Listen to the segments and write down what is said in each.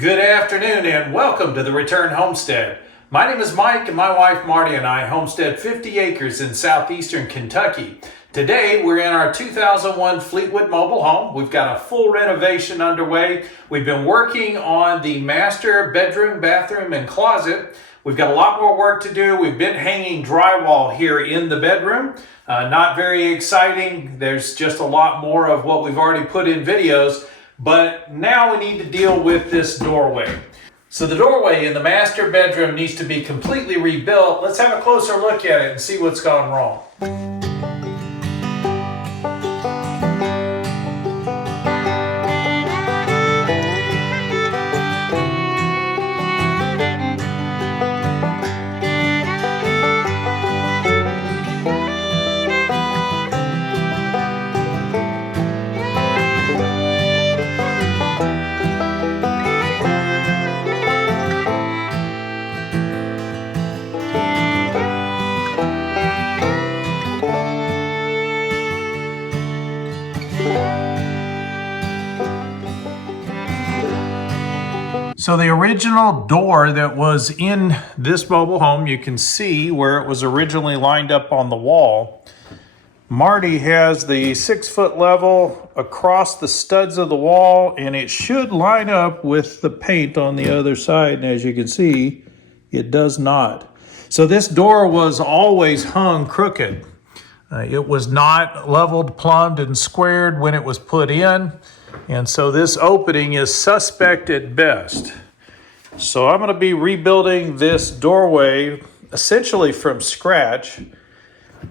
Good afternoon and welcome to the Return Homestead. My name is Mike and my wife Marty and I homestead 50 acres in southeastern Kentucky. Today we're in our 2001 Fleetwood mobile home. We've got a full renovation underway. We've been working on the master bedroom, bathroom, and closet. We've got a lot more work to do. We've been hanging drywall here in the bedroom. Not very exciting. There's just a lot more of what we've already put in videos. But now we need to deal with this doorway. So the doorway in the master bedroom needs to be completely rebuilt. Let's have a closer look at it and see what's gone wrong. So the original door that was in this mobile home, you can see where it was originally lined up on the wall. Marty has the 6-foot level across the studs of the wall, and it should line up with the paint on the other side. And as you can see, it does not. So this door was always hung crooked. It was not leveled, plumbed, and squared when it was put in. And so this opening is suspect at best. So I'm going to be rebuilding this doorway essentially from scratch.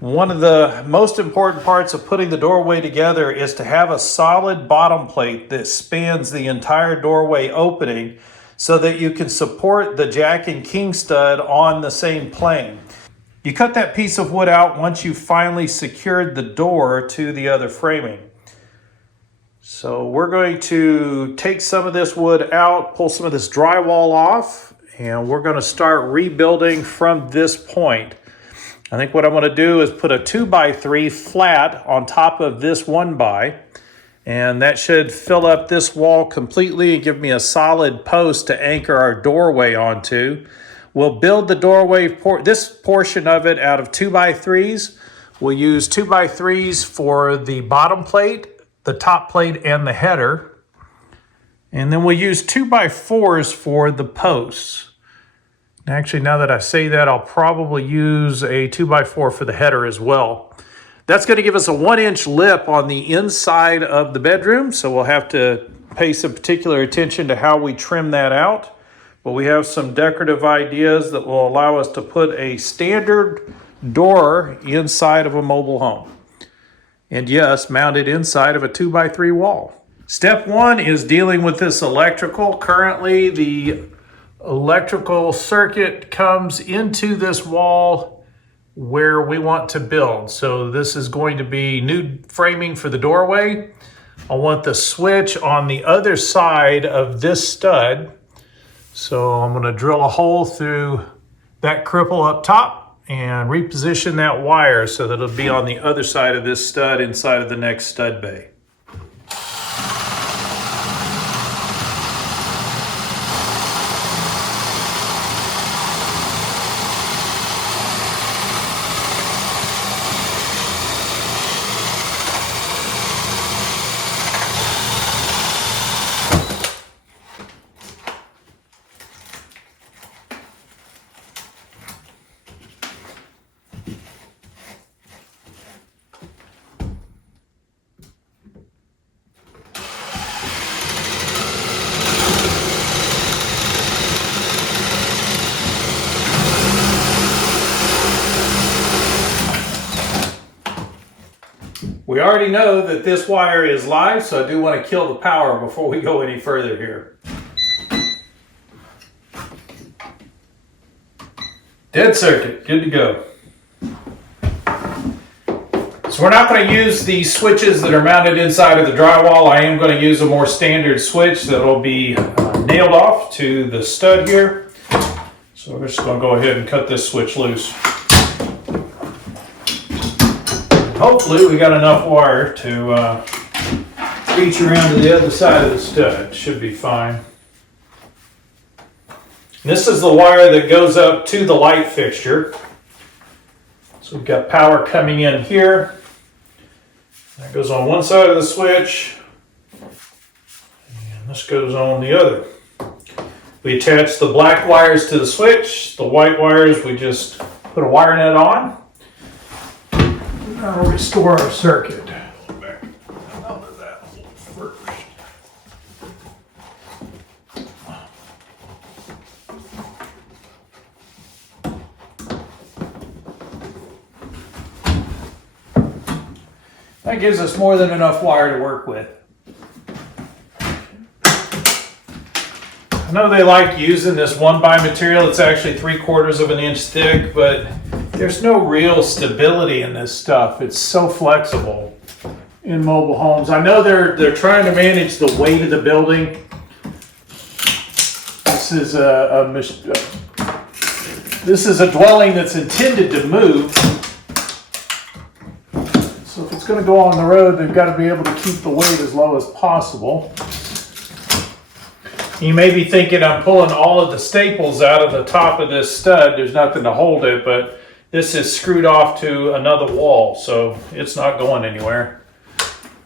One of the most important parts of putting the doorway together is to have a solid bottom plate that spans the entire doorway opening so that you can support the jack and king stud on the same plane. You cut that piece of wood out once you finally secured the door to the other framing. So we're going to take some of this wood out, pull some of this drywall off, and we're going to start rebuilding from this point. I think what I'm going to do is put a 2x3 flat on top of this 1x, and that should fill up this wall completely and give me a solid post to anchor our doorway onto. We'll build the doorway, this portion of it, out of 2x3s. We'll use 2x3s for the bottom plate, the top plate, and the header. And then we'll use 2x4s for the posts. Actually, now that I say that, I'll probably use a 2x4 for the header as well. That's going to give us a 1-inch lip on the inside of the bedroom, so we'll have to pay some particular attention to how we trim that out. But we have some decorative ideas that will allow us to put a standard door inside of a mobile home. And yes, mounted inside of a 2x3 wall. Step 1 is dealing with this electrical. Currently, the electrical circuit comes into this wall where we want to build. So this is going to be new framing for the doorway. I want the switch on the other side of this stud. So I'm going to drill a hole through that cripple up top and reposition that wire so that it'll be on the other side of this stud inside of the next stud bay. We already know that this wire is live, so I do want to kill the power before we go any further here. Dead circuit, good to go. So we're not going to use the switches that are mounted inside of the drywall. I am going to use a more standard switch that will be nailed off to the stud here. So we're just going to go ahead and cut this switch loose. Hopefully we got enough wire to reach around to the other side of the stud. Should be fine. This is the wire that goes up to the light fixture. So we've got power coming in here. That goes on one side of the switch. And this goes on the other. We attach the black wires to the switch. The white wires, we just put a wire net on. Now we'll restore our circuit. Back out of that first. That gives us more than enough wire to work with. I know they like using this 1x material. It's actually 3/4 of an inch thick, but there's no real stability in this stuff. It's so flexible in mobile homes. I know they're trying to manage the weight of the building. This is a dwelling that's intended to move. So if it's going to go on the road, they've got to be able to keep the weight as low as possible. You may be thinking I'm pulling all of the staples out of the top of this stud. There's nothing to hold it, but this is screwed off to another wall, so it's not going anywhere.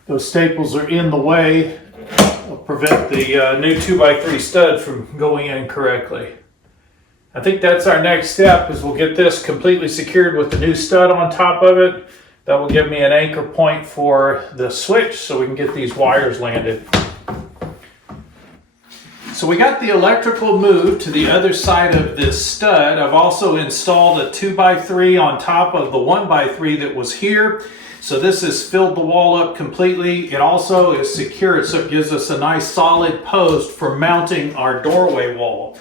Those staples are in the way. They'll prevent the new 2x3 stud from going in correctly. I think that's our next step, is we'll get this completely secured with the new stud on top of it. That will give me an anchor point for the switch so we can get these wires landed. So we got the electrical moved to the other side of this stud. I've also installed a 2x3 on top of the 1x3 that was here. So this has filled the wall up completely. It also is secured, so it gives us a nice solid post for mounting our doorway wall.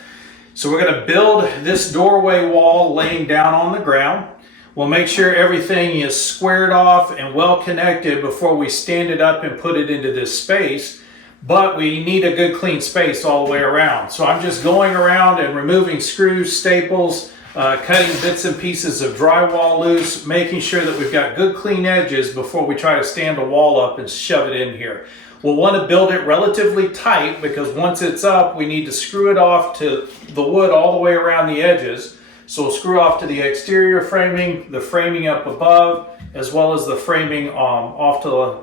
So we're going to build this doorway wall laying down on the ground. We'll make sure everything is squared off and well connected before we stand it up and put it into this space. But we need a good clean space all the way around. So I'm just going around and removing screws, staples, cutting bits and pieces of drywall loose, making sure that we've got good clean edges before we try to stand a wall up and shove it in here. We'll want to build it relatively tight because once it's up, we need to screw it off to the wood all the way around the edges. So we'll screw off to the exterior framing, the framing up above, as well as the framing off to the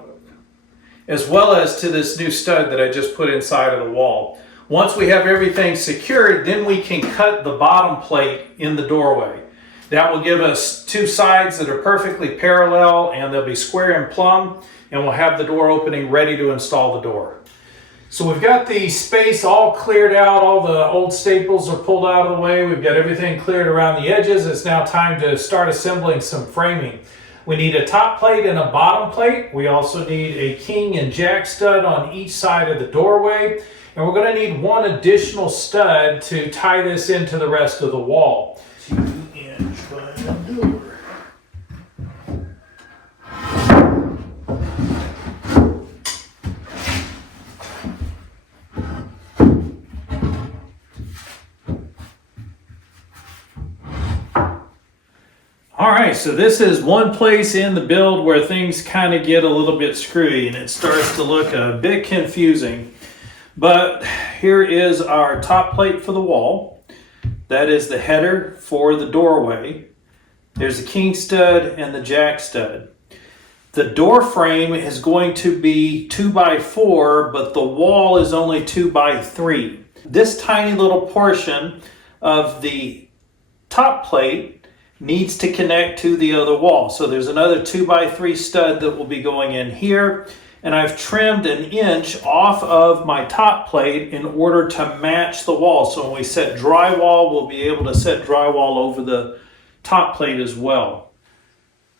as well as to this new stud that I just put inside of the wall. Once we have everything secured, then we can cut the bottom plate in the doorway. That will give us two sides that are perfectly parallel, and they'll be square and plumb, and we'll have the door opening ready to install the door. So we've got the space all cleared out. All the old staples are pulled out of the way. We've got everything cleared around the edges. It's now time to start assembling some framing. We need a top plate and a bottom plate. We also need a king and jack stud on each side of the doorway. And we're going to need one additional stud to tie this into the rest of the wall. 2-inch door. All right, so this is one place in the build where things kind of get a little bit screwy and it starts to look a bit confusing. But here is our top plate for the wall. That is the header for the doorway. There's the king stud and the jack stud. The door frame is going to be 2x4, but the wall is only 2x3. This tiny little portion of the top plate needs to connect to the other wall. So there's another 2x3 stud that will be going in here. And I've trimmed 1 inch off of my top plate in order to match the wall. So when we set drywall, we'll be able to set drywall over the top plate as well.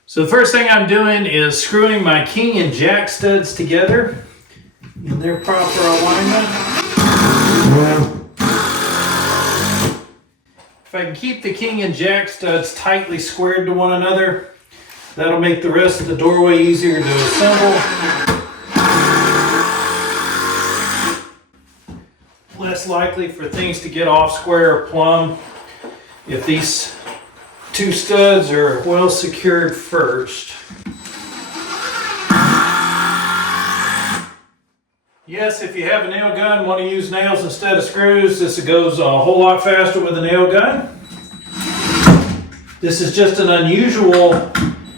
So the first thing I'm doing is screwing my king and jack studs together in their proper alignment. If I can keep the king and jack studs tightly squared to one another, that'll make the rest of the doorway easier to assemble. Less likely for things to get off square or plumb if these two studs are well secured first. Yes, if you have a nail gun, want to use nails instead of screws, this goes a whole lot faster with a nail gun. This is just an unusual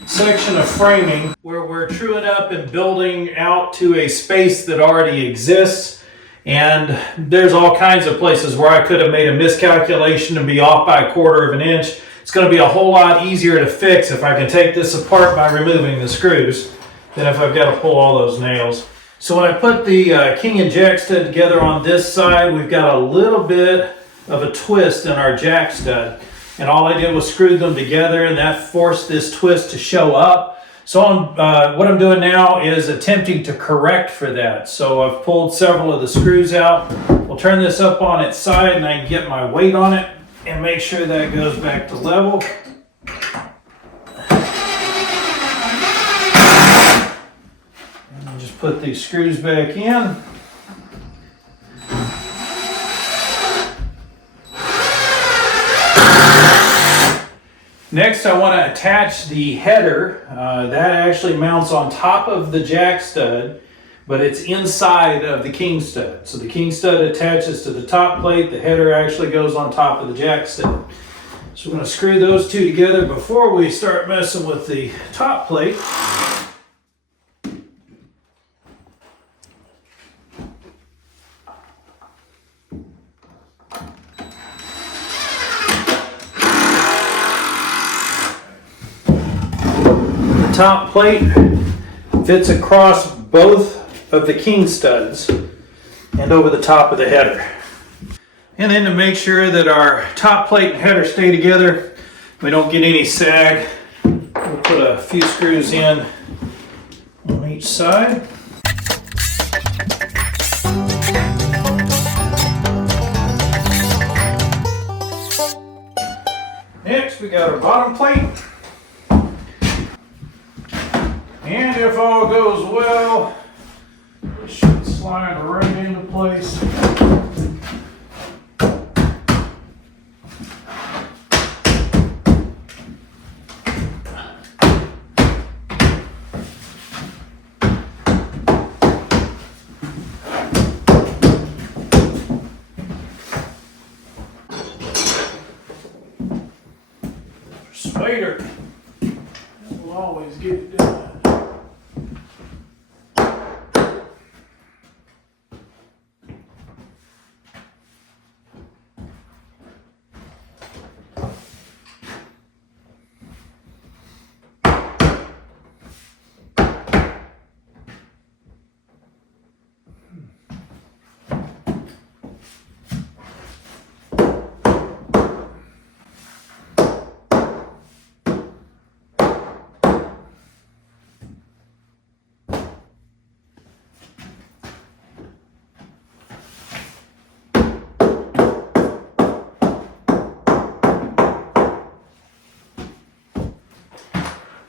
section of framing where we're truing up and building out to a space that already exists. And there's all kinds of places where I could have made a miscalculation and be off by 1/4 of an inch. It's going to be a whole lot easier to fix if I can take this apart by removing the screws than if I've got to pull all those nails. So when I put the king and jack stud together on this side, we've got a little bit of a twist in our jack stud. And all I did was screw them together, and that forced this twist to show up. So what I'm doing now is attempting to correct for that. So I've pulled several of the screws out. We'll turn this up on its side, and I can get my weight on it and make sure that goes back to level. Just put these screws back in. Next, I want to attach the header. That actually mounts on top of the jack stud, but it's inside of the king stud. So the king stud attaches to the top plate. The header actually goes on top of the jack stud. So we're going to screw those two together before we start messing with the top plate. Top plate fits across both of the king studs and over the top of the header. And then to make sure that our top plate and header stay together, we don't get any sag, we'll put a few screws in on each side. Next, we got our bottom plate. And if all goes well, it should slide right into place. Persuader will always get it done.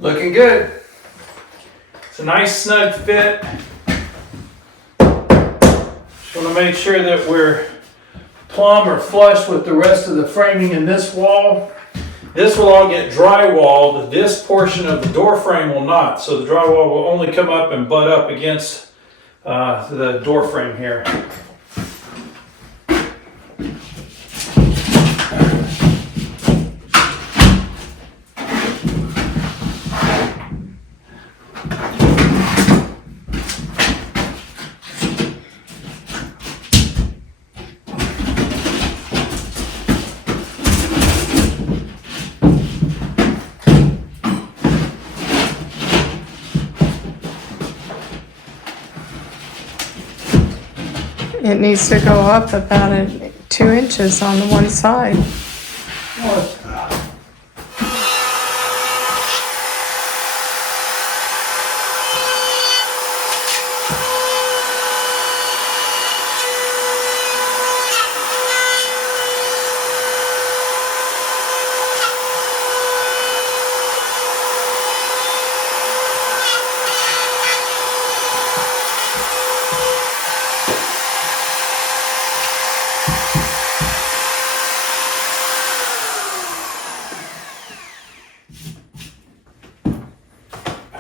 Looking good. It's a nice snug fit. Just want to make sure that we're plumb or flush with the rest of the framing in this wall. This will all get drywalled. This portion of the door frame will not. So the drywall will only come up and butt up against the door frame here. It needs to go up about 2 inches on the one side.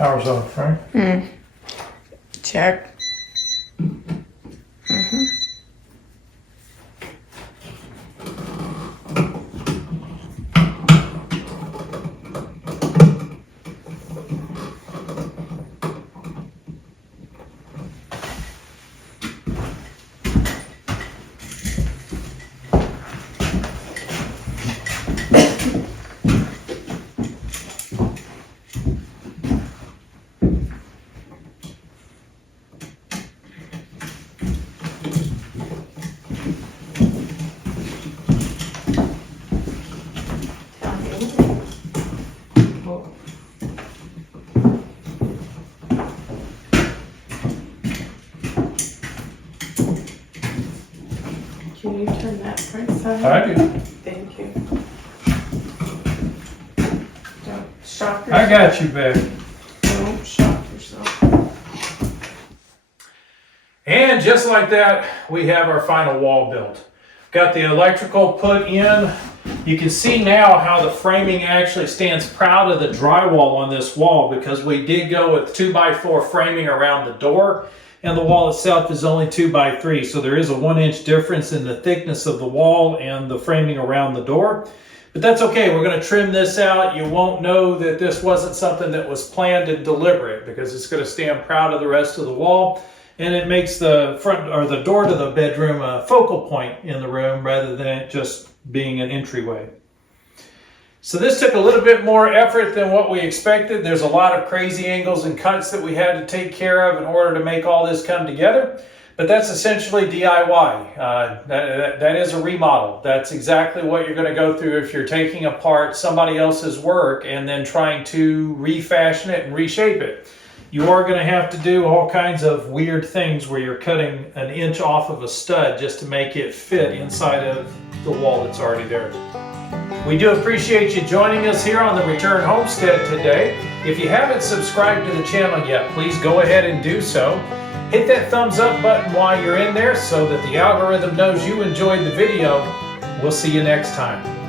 Power's off, right? Check. that for a second? I do. Thank you. Don't shock yourself. I got you, babe. Don't shock yourself. And just like that, we have our final wall built. Got the electrical put in. You can see now how the framing actually stands proud of the drywall on this wall, because we did go with 2x4 framing around the door, and the wall itself is only 2x3. So there is a 1-inch difference in the thickness of the wall and the framing around the door. But that's okay, we're going to trim this out. You won't know that this wasn't something that was planned and deliberate, because it's going to stand proud of the rest of the wall. And it makes the front or the door to the bedroom a focal point in the room rather than it just being an entryway. So this took a little bit more effort than what we expected. There's a lot of crazy angles and cuts that we had to take care of in order to make all this come together. But that's essentially DIY. That is a remodel. That's exactly what you're going to go through if you're taking apart somebody else's work and then trying to refashion it and reshape it. You are going to have to do all kinds of weird things where you're cutting an inch off of a stud just to make it fit inside of the wall that's already there. We do appreciate you joining us here on the Return Homestead today. If you haven't subscribed to the channel yet, please go ahead and do so. Hit that thumbs up button while you're in there so that the algorithm knows you enjoyed the video. We'll see you next time.